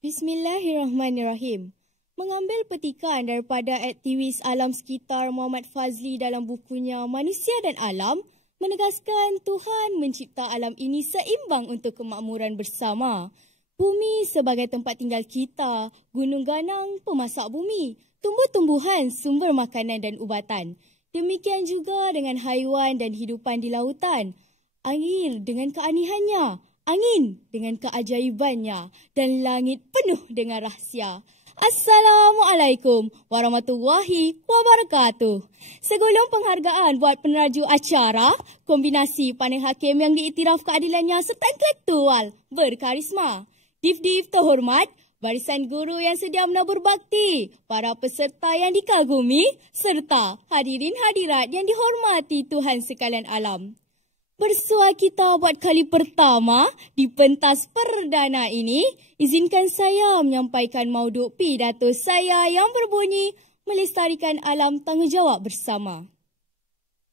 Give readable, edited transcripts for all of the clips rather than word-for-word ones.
Bismillahirrahmanirrahim. Mengambil petikan daripada aktivis alam sekitar Muhammad Fazli dalam bukunya Manusia dan Alam, menegaskan Tuhan mencipta alam ini seimbang untuk kemakmuran bersama. Bumi sebagai tempat tinggal kita, gunung ganang pemasak bumi, tumbuh-tumbuhan sumber makanan dan ubatan. Demikian juga dengan haiwan dan hidupan di lautan. Air dengan keanehannya, angin dengan keajaibannya, dan langit penuh dengan rahsia. Assalamualaikum warahmatullahi wabarakatuh. Segulung penghargaan buat peneraju acara, kombinasi panel hakim yang diiktiraf keadilannya serta intelektual berkarisma. Div-div terhormat, barisan guru yang sedia menabur bakti, para peserta yang dikagumi, serta hadirin hadirat yang dihormati Tuhan sekalian alam. Bersua kita buat kali pertama di pentas perdana ini, izinkan saya menyampaikan mauduk pidato saya yang berbunyi melestarikan alam tanggungjawab bersama.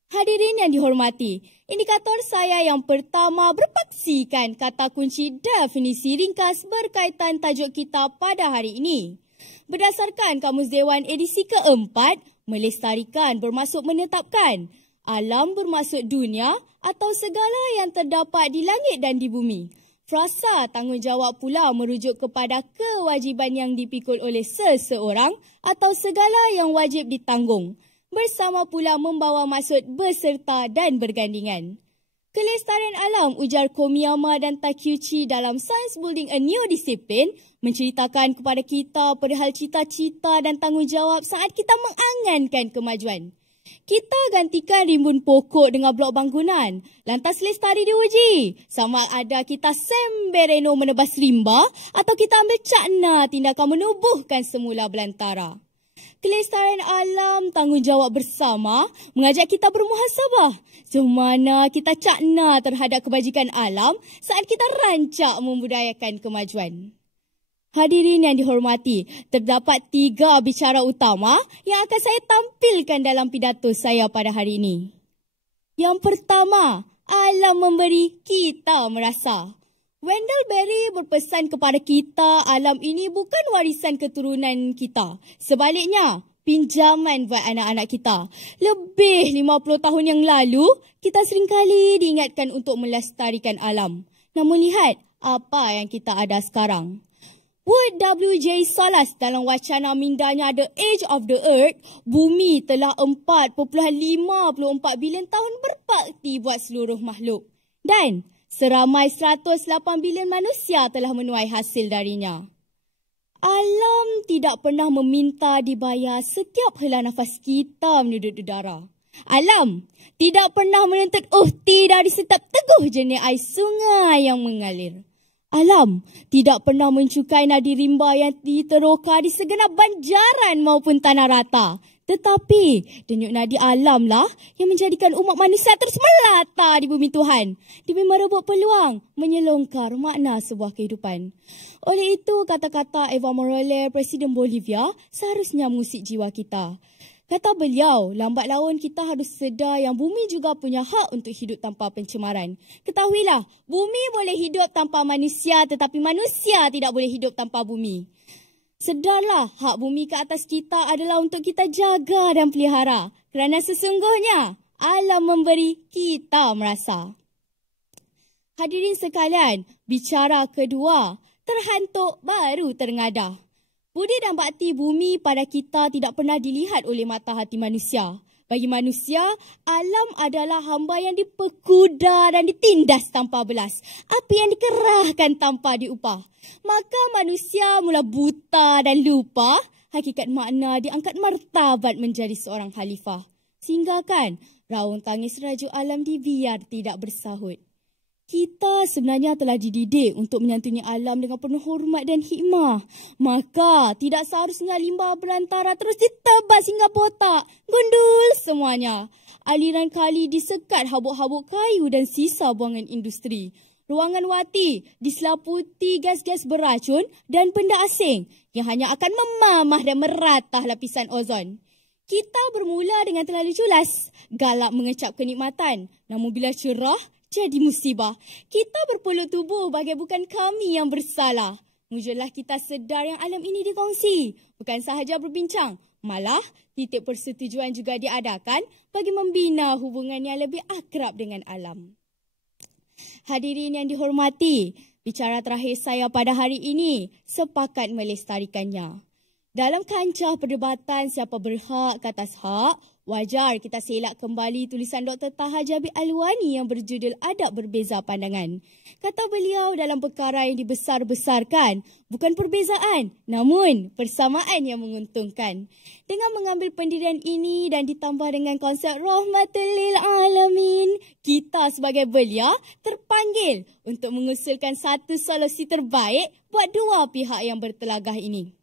Hadirin yang dihormati, indikator saya yang pertama berpaksikan kata kunci definisi ringkas berkaitan tajuk kita pada hari ini. Berdasarkan Kamus Dewan edisi keempat, melestarikan bermaksud menetapkan. Alam bermaksud dunia atau segala yang terdapat di langit dan di bumi. Frasa tanggungjawab pula merujuk kepada kewajiban yang dipikul oleh seseorang atau segala yang wajib ditanggung. Bersama pula membawa maksud beserta dan bergandingan. Kelestarian alam ujar Komiyama dan Takeuchi dalam Science Building a New Discipline menceritakan kepada kita perihal cita-cita dan tanggungjawab saat kita mengangankan kemajuan. Kita gantikan rimbun pokok dengan blok bangunan. Lantas lestari diuji. Sama ada kita sembereno menebas rimba atau kita ambil cakna tindakan menubuhkan semula belantara. Kelestarian alam tanggungjawab bersama mengajak kita bermuhasabah. Semana kita cakna terhadap kebajikan alam saat kita rancak membudayakan kemajuan. Hadirin yang dihormati, terdapat 3 bicara utama yang akan saya tampilkan dalam pidato saya pada hari ini. Yang pertama, alam memberi, kita merasa. Wendell Berry berpesan kepada kita, alam ini bukan warisan keturunan kita. Sebaliknya, pinjaman buat anak-anak kita. Lebih 50 tahun yang lalu, kita seringkali diingatkan untuk melestarikan alam. Namun lihat apa yang kita ada sekarang. Wood W.J. Salas dalam wacana mindanya The Age of the Earth, bumi telah 4.54 bilion tahun berbakti buat seluruh makhluk. Dan seramai 108 bilion manusia telah menuai hasil darinya. Alam tidak pernah meminta dibayar setiap hela nafas kita menuduk udara. Alam tidak pernah menuntut uhti dari setiap teguh jernih air sungai yang mengalir. Alam tidak pernah mencukai nadi rimba yang diteroka di segenap banjaran maupun tanah rata. Tetapi denyut nadi alamlah yang menjadikan umat manusia terus melata di bumi Tuhan demi merebut peluang menyelongkar makna sebuah kehidupan. Oleh itu, kata-kata Evo Morales, Presiden Bolivia, seharusnya mengusik jiwa kita. Kata beliau, lambat laun kita harus sedar yang bumi juga punya hak untuk hidup tanpa pencemaran. Ketahuilah, bumi boleh hidup tanpa manusia tetapi manusia tidak boleh hidup tanpa bumi. Sedarlah, hak bumi ke atas kita adalah untuk kita jaga dan pelihara. Kerana sesungguhnya, alam memberi, kita merasa. Hadirin sekalian, bicara kedua, terhantuk baru terengadah. Budi dan bakti bumi pada kita tidak pernah dilihat oleh mata hati manusia. Bagi manusia, alam adalah hamba yang diperkuda dan ditindas tanpa belas. Api yang dikerahkan tanpa diupah. Maka manusia mula buta dan lupa hakikat makna diangkat martabat menjadi seorang khalifah. Sehingga kan, raung tangis rajuk alam dibiar tidak bersahut. Kita sebenarnya telah dididik untuk menyantuni alam dengan penuh hormat dan hikmah. Maka tidak seharusnya limbah belantara terus ditebas hingga botak, gundul semuanya. Aliran kali disekat habuk-habuk kayu dan sisa buangan industri. Ruangan wati diselaputi gas-gas beracun dan benda asing yang hanya akan memamah dan meratah lapisan ozon. Kita bermula dengan terlalu culas, galak mengecap kenikmatan. Namun bila cerah, jadi musibah. Kita berpeluk tubuh bagai bukan kami yang bersalah. Mujurlah kita sedar yang alam ini dikongsi. Bukan sahaja berbincang, malah titik persetujuan juga diadakan bagi membina hubungan yang lebih akrab dengan alam. Hadirin yang dihormati, bicara terakhir saya pada hari ini sepakat melestarikannya. Dalam kancah perdebatan siapa berhak ke atas hak, wajar kita selak kembali tulisan Dr. Taha Jabir Alwani yang berjudul Adab Berbeza Pandangan. Kata beliau dalam perkara yang dibesar-besarkan, bukan perbezaan, namun persamaan yang menguntungkan. Dengan mengambil pendirian ini dan ditambah dengan konsep Rahmatul lil Alamin, kita sebagai belia terpanggil untuk mengusulkan satu solusi terbaik buat dua pihak yang bertelagah ini.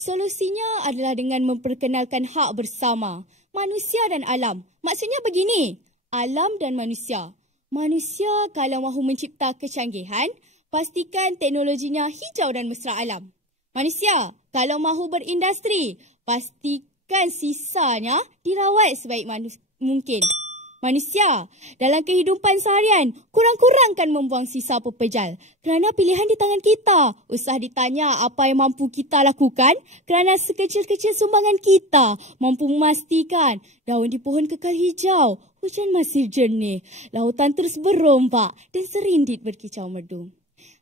Solusinya adalah dengan memperkenalkan hak bersama, manusia dan alam. Maksudnya begini, alam dan manusia. Manusia kalau mahu mencipta kecanggihan, pastikan teknologinya hijau dan mesra alam. Manusia kalau mahu berindustri, pastikan sisanya dirawat sebaik mungkin. Manusia, dalam kehidupan seharian, kurang-kurangkan membuang sisa pepejal. Kerana pilihan di tangan kita. Usah ditanya apa yang mampu kita lakukan. Kerana sekecil-kecil sumbangan kita mampu memastikan daun di pohon kekal hijau, hujan masih jernih, lautan terus berombak dan serindit berkicau merdu.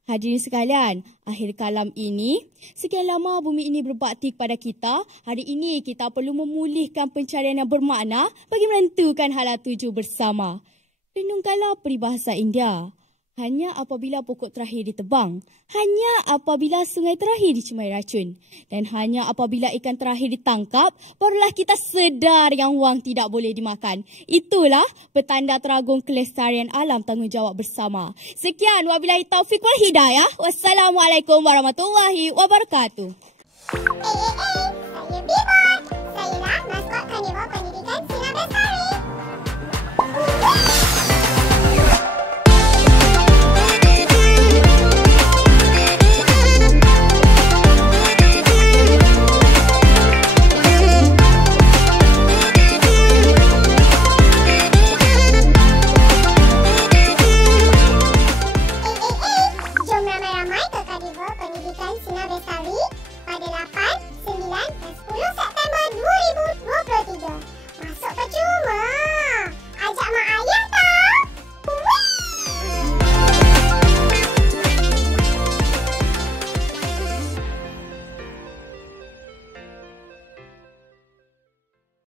Hadirin sekalian, akhir kalam ini, sekian lama bumi ini berbakti kepada kita. Hari ini kita perlu memulihkan pencarian yang bermakna bagi menentukan hala tuju bersama. Renungkanlah peribahasa India. Hanya apabila pokok terakhir ditebang, hanya apabila sungai terakhir dicemai racun, dan hanya apabila ikan terakhir ditangkap, barulah kita sedar yang wang tidak boleh dimakan. Itulah petanda teragung kelestarian alam tanggungjawab bersama. Sekian, wabillahi taufiq wal hidayah. Wassalamualaikum warahmatullahi wabarakatuh.